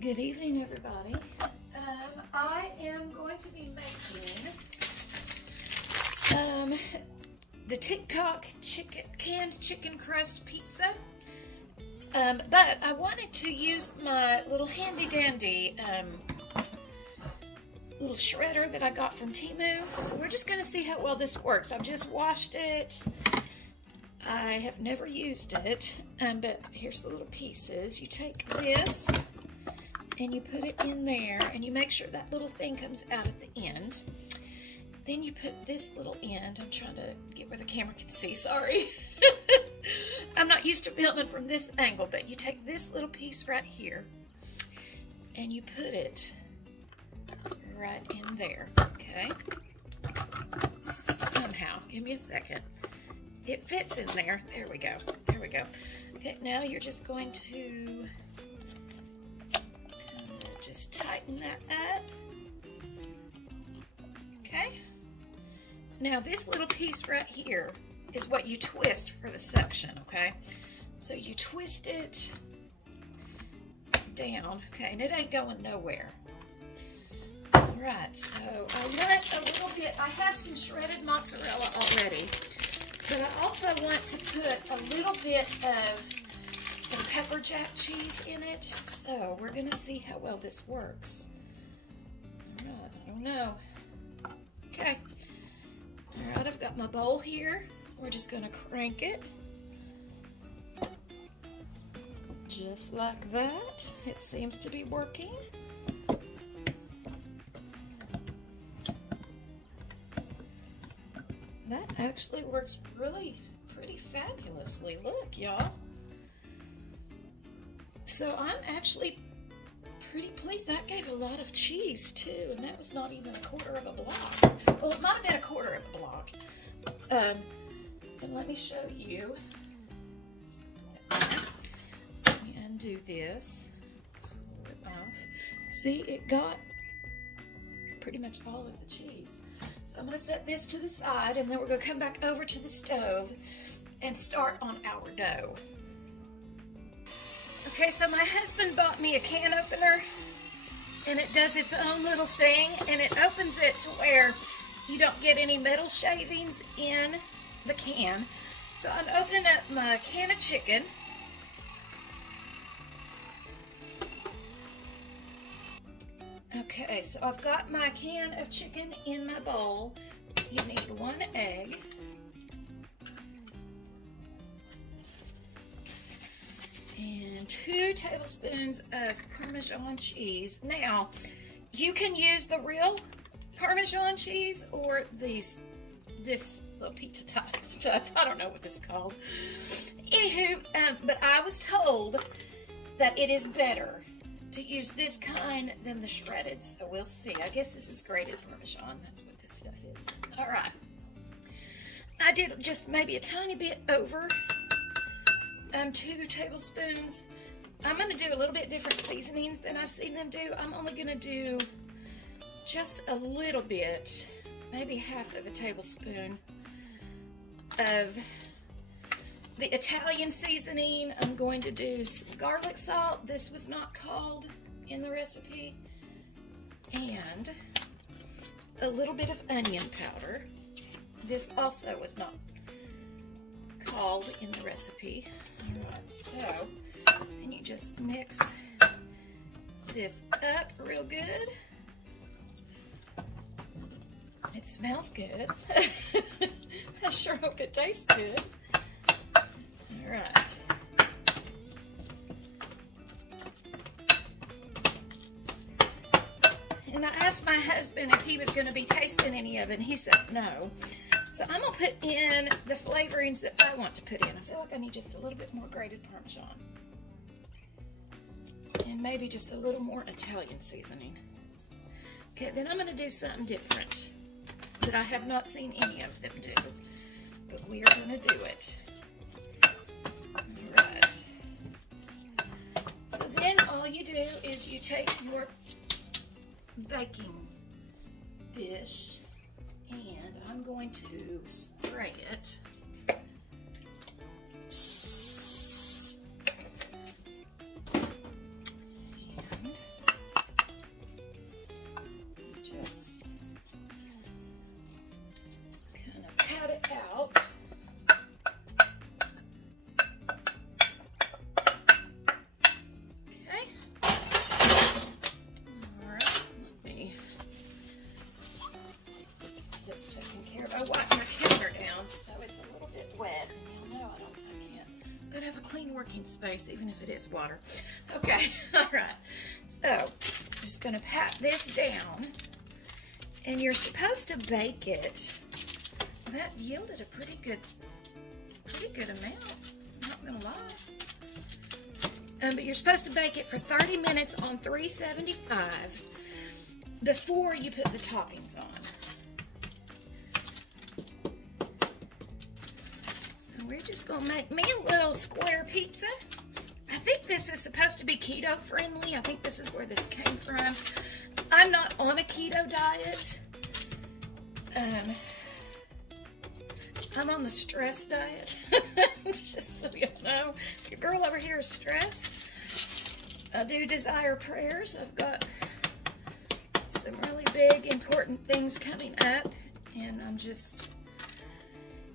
Good evening, everybody. I am going to be making the TikTok canned chicken crust pizza. But I wanted to use my little handy dandy little shredder that I got from Temu. So we're just going to see how well this works. I've just washed it. I have never used it, but here's the little pieces. You take this and you put it in there, and you make sure that little thing comes out at the end. Then you put this little end. I'm trying to get where the camera can see, sorry. I'm not used to filming from this angle, but you take this little piece right here and you put it right in there, okay? Somehow, give me a second. It fits in there. There we go. There we go. Okay, now you're just going to just tighten that up. Okay. Now this little piece right here is what you twist for the section, okay? So you twist it down, okay, and it ain't going nowhere. All right, so I want a little bit, I have some shredded mozzarella already, but I also want to put a little bit of some pepper jack cheese in it. So we're gonna see how well this works. All right, I don't know. Okay, all right, I've got my bowl here. We're just gonna crank it. Just like that. It seems to be working. That actually works really pretty fabulously. Look, y'all. So I'm actually pretty pleased. That gave a lot of cheese too, and that was not even a quarter of a block. Well, it might have been a quarter of a block. And let me show you. Let me undo this. Pull it off. See, it got pretty much all of the cheese. So I'm going to set this to the side, and then we're going to come back over to the stove and start on our dough. Okay, so my husband bought me a can opener, and it does its own little thing, and it opens it to where you don't get any metal shavings in the can. So I'm opening up my can of chicken. Okay, so I've got my can of chicken in my bowl. You need 1 egg. And 2 tablespoons of Parmesan cheese. Now, you can use the real Parmesan cheese or this little pizza type stuff. I don't know what this is called. Anywho, but I was told that it is better to use this kind than the shredded, so we'll see. I guess this is grated Parmesan. That's what this stuff is. All right. I did just maybe a tiny bit over 2 tablespoons. I'm going to do a little bit different seasonings than I've seen them do. I'm only going to do just a little bit, maybe half of a tablespoon of the Italian seasoning. I'm going to do some garlic salt. This was not called in the recipe. And a little bit of onion powder. This also was not called in the recipe. All right, so, and you just mix this up real good. It smells good. I sure hope it tastes good. All right. And I asked my husband if he was going to be tasting any of it, and he said no. So I'm going to put in the flavorings that I want to put in. I feel like I need just a little bit more grated Parmesan. And maybe just a little more Italian seasoning. Okay, then I'm going to do something different that I have not seen any of them do. But we are going to do it. Alright. So then all you do is you take your baking dish, and I'm going to spray it. And parking space, even if it is water. Okay, all right. So, I'm just gonna pat this down, and you're supposed to bake it. That yielded a pretty good amount, not gonna lie. But you're supposed to bake it for 30 minutes on 375 before you put the toppings on. So we're just gonna make me a little square pizza. I think this is supposed to be keto friendly. I think this is where this came from. I'm not on a keto diet. I'm on the stress diet. Just so you know, your girl over here is stressed. I do desire prayers. I've got some really big, important things coming up, and I'm just,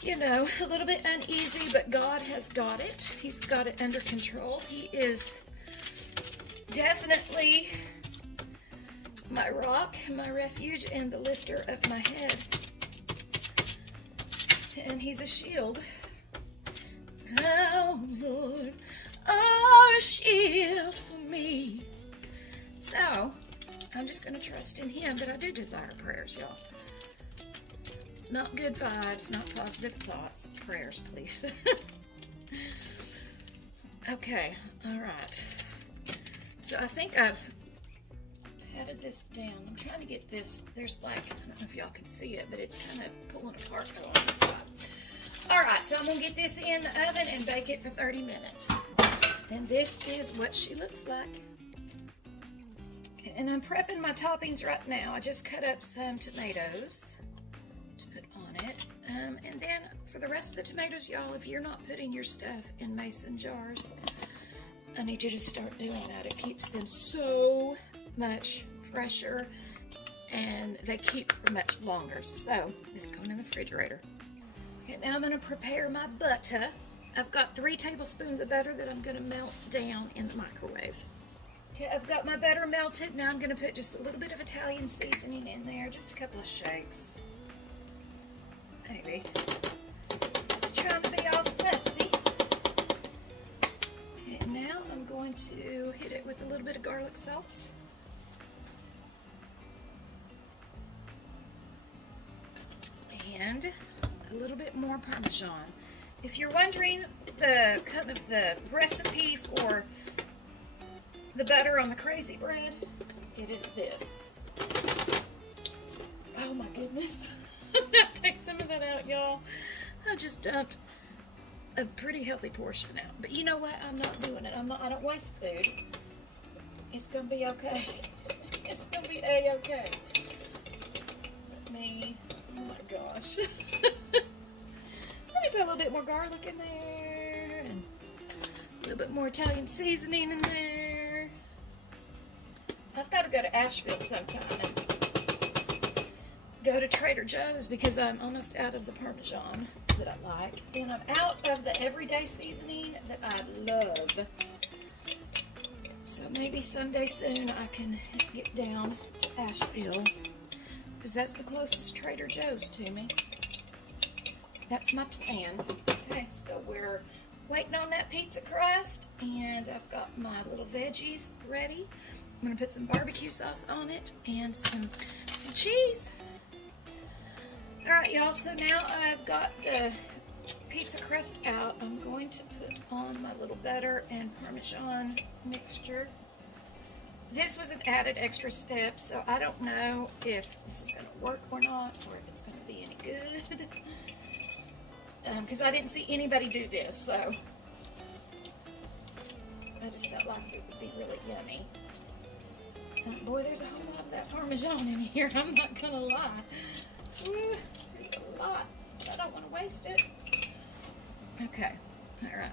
you know, a little bit uneasy, but God has got it. He's got it under control. He is definitely my rock, my refuge, and the lifter of my head. And He's a shield. Oh, Lord, a shield for me. So, I'm just going to trust in Him, but I do desire prayers, y'all. Not good vibes, not positive thoughts. Prayers, please. Okay, all right. So I think I've patted this down. I'm trying to get this. There's like, I don't know if y'all can see it, but it's kind of pulling apart on the side. All right, so I'm going to get this in the oven and bake it for 30 minutes. And this is what she looks like. Okay, and I'm prepping my toppings right now. I just cut up some tomatoes to put on it. And then for the rest of the tomatoes, y'all, if you're not putting your stuff in mason jars, I need you to start doing that. It keeps them so much fresher and they keep for much longer. So it's going in the refrigerator. Okay, now I'm going to prepare my butter. I've got 3 tablespoons of butter that I'm going to melt down in the microwave. Okay, I've got my butter melted. Now I'm going to put just a little bit of Italian seasoning in there, just a couple of shakes. Maybe. It's trying to be all fussy. Okay, now I'm going to hit it with a little bit of garlic salt. And a little bit more Parmesan. If you're wondering the kind of the recipe for the butter on the crazy bread, it is this. Oh my goodness. I'm gonna take some of that out, y'all. I just dumped a pretty healthy portion out. But you know what? I'm not doing it. I don't waste food. It's gonna be okay. It's gonna be a-okay. Let me, oh my gosh. Let me put a little bit more garlic in there and a little bit more Italian seasoning in there. I've got to go to Asheville sometime and go to Trader Joe's because I'm almost out of the Parmesan that I like. And I'm out of the everyday seasoning that I love. So maybe someday soon I can get down to Asheville because that's the closest Trader Joe's to me. That's my plan. Okay, so we're waiting on that pizza crust, and I've got my little veggies ready. I'm gonna put some barbecue sauce on it and some cheese. All right, y'all, so now I've got the pizza crust out. I'm going to put on my little butter and Parmesan mixture. This was an added extra step, so I don't know if this is gonna work or not, or if it's gonna be any good. Because I didn't see anybody do this, so I just felt like it would be really yummy. Boy, there's a whole lot of that Parmesan in here, I'm not gonna lie. Woo, there's a lot, but I don't want to waste it. Okay, alright.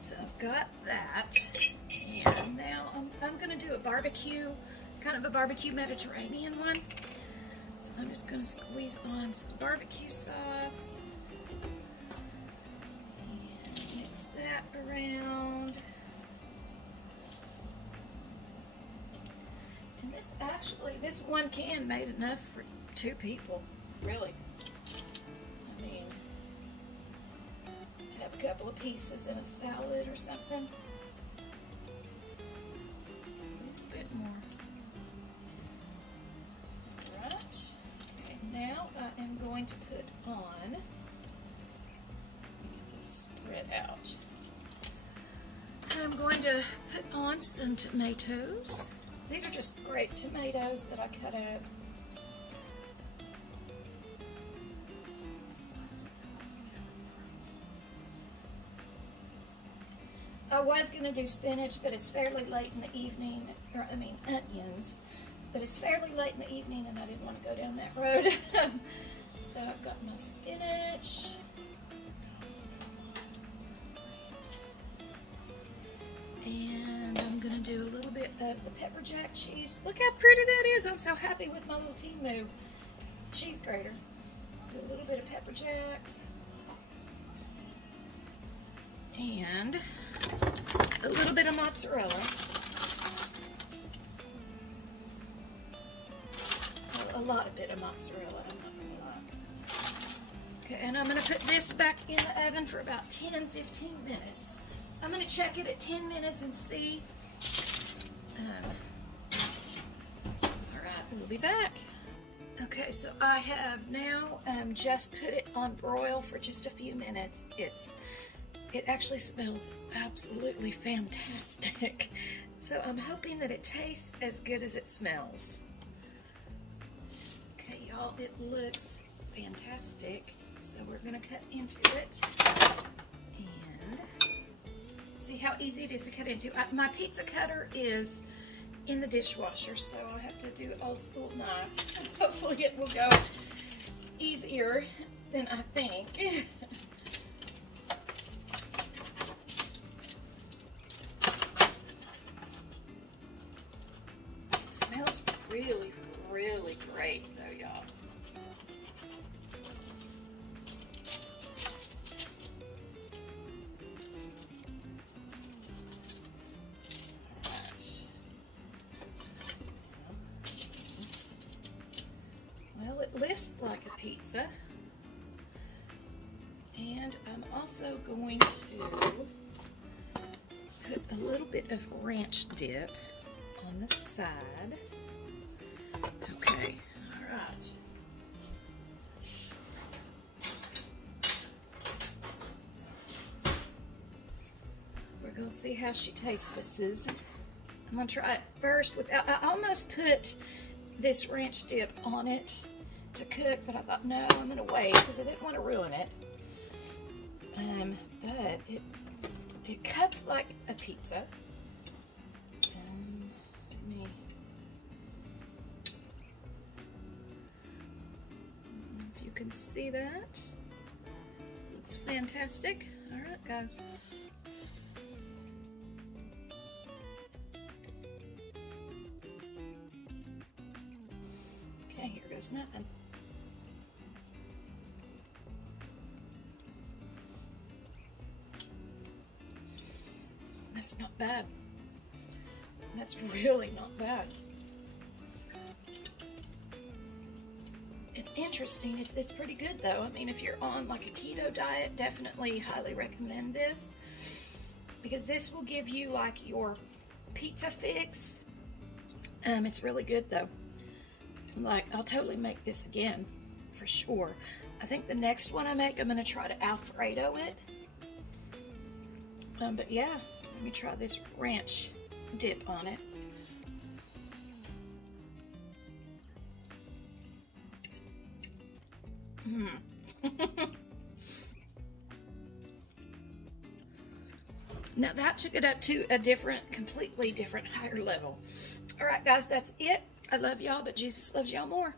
So I've got that, and now I'm gonna do a barbecue, kind of a barbecue Mediterranean one. So I'm just gonna squeeze on some barbecue sauce. Mix that around. And this one can made enough for 2 people, really. I mean, to have a couple of pieces in a salad or something. A little bit more. Alright. Okay, now I am going to put on, get this spread out. I'm going to put on some tomatoes. These are just great tomatoes that I cut up. I was going to do spinach, but it's fairly late in the evening, or I mean onions, but it's fairly late in the evening and I didn't want to go down that road. So I've got my spinach. And I'm going to do a little bit of the pepper jack cheese. Look how pretty that is. I'm so happy with my little Temu cheese grater. Do a little bit of pepper jack. And a little bit of mozzarella. A lot of bit of mozzarella, I'm not going to lie. Okay, and I'm going to put this back in the oven for about 10-15 minutes. I'm going to check it at 10 minutes and see. Alright, we'll be back. Okay, so I have now just put it on broil for just a few minutes. It actually smells absolutely fantastic. So I'm hoping that it tastes as good as it smells. Okay, y'all, it looks fantastic. So we're going to cut into it. And see how easy it is to cut into. My pizza cutter is in the dishwasher, so I'll have to do old school knife. Hopefully it will go easier than I think. It smells really, really great though, y'all. Well, it lifts like a pizza. And I'm also going to put a little bit of ranch dip on the side. Okay, all right. We're going to see how she tastes. I'm going to try it first without, I almost put this ranch dip on it to cook, but I thought, no, I'm going to wait because I didn't want to ruin it. But it cuts like a pizza. If you can see that, looks fantastic. All right, guys. Okay, here goes nothing. That's not bad. That's really not bad. It's interesting. It's pretty good though. I mean, if you're on like a keto diet, definitely highly recommend this because this will give you like your pizza fix. It's really good though. Like, I'll totally make this again for sure. I think the next one I make, I'm going to try to Alfredo it. But yeah, let me try this ranch dip on it. Now that took it up to a completely different, higher level. All right, guys, that's it. I love y'all, but Jesus loves y'all more.